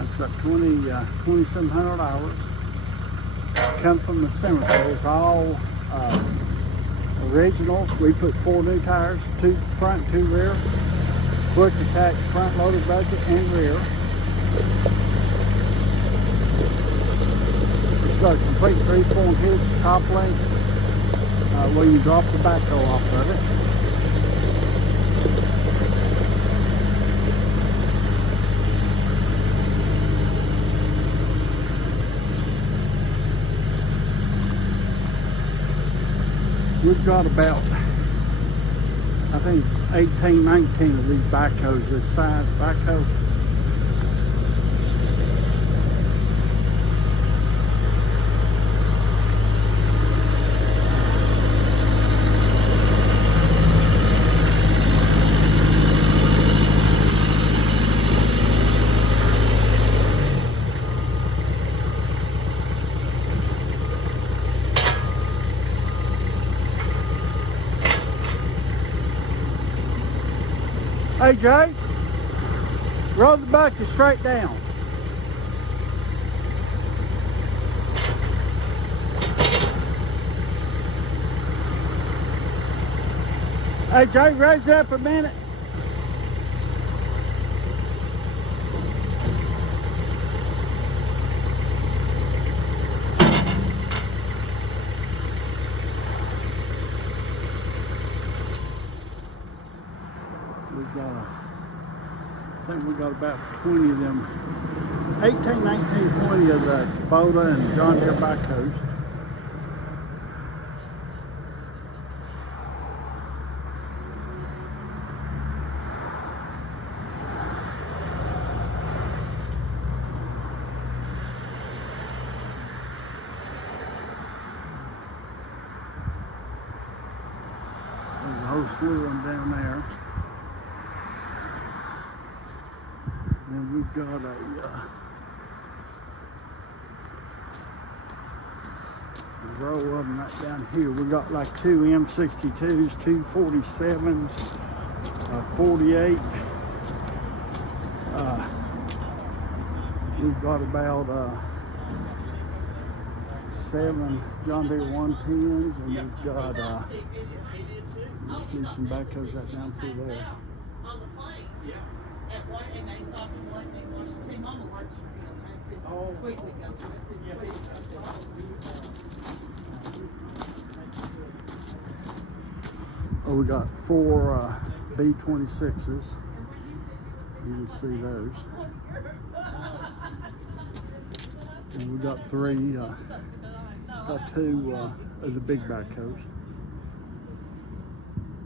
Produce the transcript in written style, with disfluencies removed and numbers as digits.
It's got 2,700 hours. Come from the cemetery. It's all originals. We put 4 new tires, 2 front, 2 rear. Quick attach front loader bucket and rear. It's got a complete 3-point hitch, top link, where you drop the backhoe off of it. We've got about, I think, 18, 19 of these backhoes, this size backhoe. Hey Jay, roll the bucket straight down. Hey Jay, raise it up a minute. I think we got about 20 of them, 18, 19, 20 of the KUBOTA and John Deere backhoes. There's a whole slew of them down there. Then we've got a row of them right down here. We got like 2 M62s, 2 47s, 48. We've got about 7 John Deere 110s, and we've got you see some backhoes right down through there. Oh, we got 4 B26s. You can see those. And we got 3, got 2 of the big backhoes.